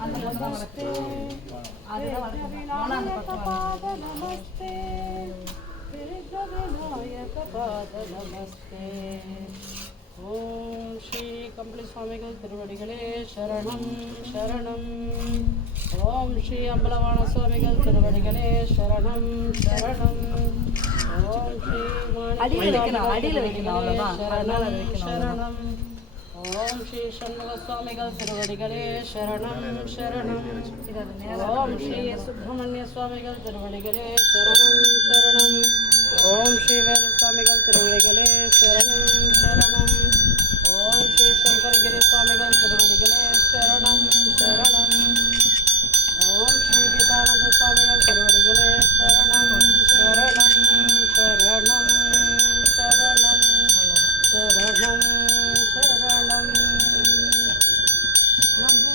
नमस्ते विनायकपाद नमस्ते विनायकपाद नमस्ते ओम श्री कंपली स्वामिகள் திருவடிகளே சரணம் சரணம் ஓம் ஸ்ரீ அம்பலவாண சுவாமிகள் திருவடிகளே சரணம் சரணம் ஓம் ஸ்ரீ அடியில வைக்கணும் அவ்வளவுதான் சரணம் ஓம் ஸ்ரீ சண்முக சுவாமிகள் திருவடிகளே சரணம் சரணம் ஓம் ஸ்ரீ சுப்பிரமணிய சுவாமிகள் திருவடிகளே சரணம் சரணம் ஓம் ஸ்ரீ வேலு சுவாமிகள் திருவடிகளே சரணம் சரணம் ஓம் ஸ்ரீ சங்கரகிரி சுவாமிகள் திருவடிகளே சரணம் சரணம் ஓம் ஸ்ரீ கீதானந்த சுவாமிகள் திருவடிகளே சரணம் சரணம் சரணம் சரணம் சரணம் शरणं नमो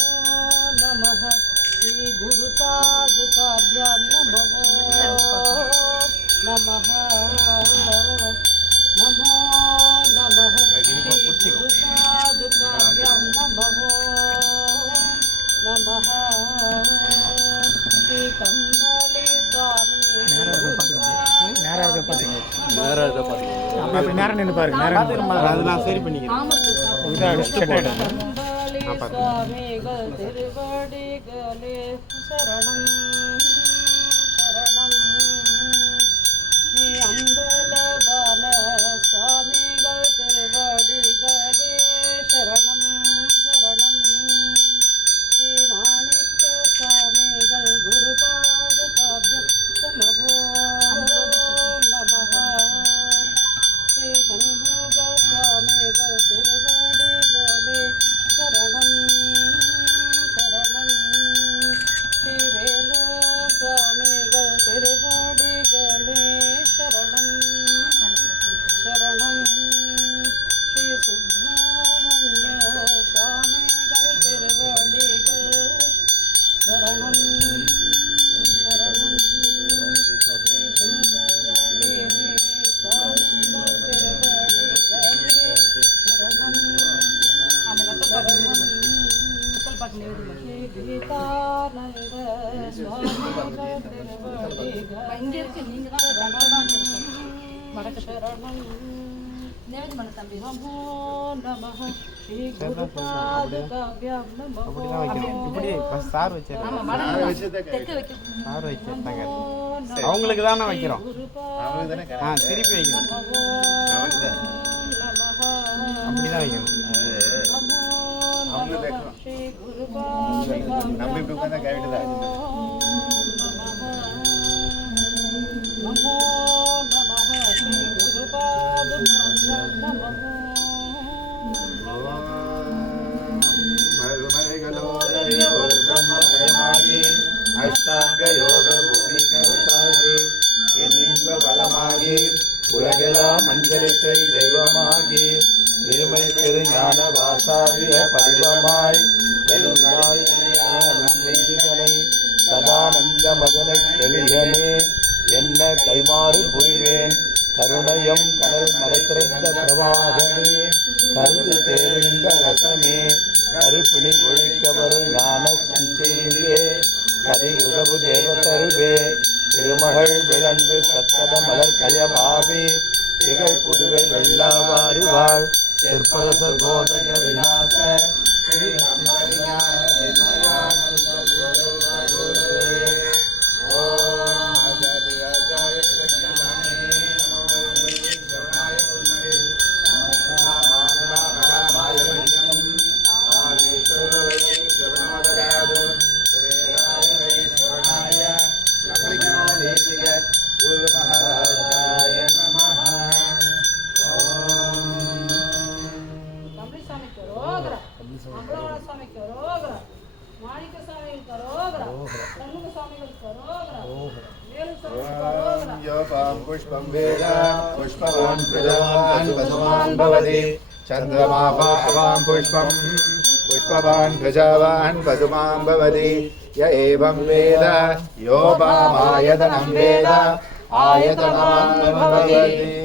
नमः श्री गुरुपादकाभ्यां नमो नमः नमो नमः श्री गुरुपादकाभ्यां नमो नमः श्री कम्बली स्वामी स्वामिகள் திருவடிகளே சரணம் சரணம் ஸ்ரீ அம்பலவாண சுவாமிகள் திருவடிகளே சரணம் சரணம் ஸ்ரீ மாணிக்க சுவாமிகள் குருபாத காவ்யம் நமோ நமः ஸ்ரீ சண்முக சுவாமிகள் திருவடிகளே சரணம் சரணம் ஸ்ரீ வேலு சுவாமிகள் திருவடிகளே சரணம் சரணம் ஸ்ரீ சுப்பிரமணிய சுவாமிகள் திருவடிகள் சரணம் சரணம் ஸ்ரீ சங்கரகிரி சுவாமிகள் திருவடிகளே சரணம் கீதானந்த சுவாமிகள் திருவடிகள் சரணம் நமோ நமः ஸ்ரீ குருபாதகாவ்யாம் நமோ அவங்களுக்கு தானே வைக்கிறோம் திருப்பி வைக்கணும் அப்படிதான் வைக்கணும் श्री गुरुपादकाभ्यां नमो नमः श्री गुरुपादकाभ्यां नमो மருமலைகளோதரியமாகி அஷ்டாங்க யோக பூமிகரசாகி என்னின்ப பலமாகி உலகெல்லாம் அஞ்சலிசை தெய்வமாகி இருமை பெரு ஞான வாசாரிய படிவமாய் பெருமாய்களை சதானந்த மகனை தெளிகனே என்ன கைமாறு புரிவேன் கருணையம் கடல் மலைத்திறந்த பிரவாகமே கருது தேர்ந்த ரசமே கருப்பிணி ஒழிக்க வரும் ஞான சஞ்செய்தியே கதை உறவு தேவதருவே திருமகள் விளங்கு சத்தன மலர் கயபாவே திகழ் புதுவை வெள்ளாவாருவாள் சிற்பரச கோதய விநாச ஸ்ரீ पुष्पं वेद पुष्पवान् प्रजावान् पशुमान् भवति चन्द्रमापावान् पुष्पं पुष्पवान् प्रजावान् पशुमान् भवति य एवं वेद योपामायतनं वेद आयतनान् भवति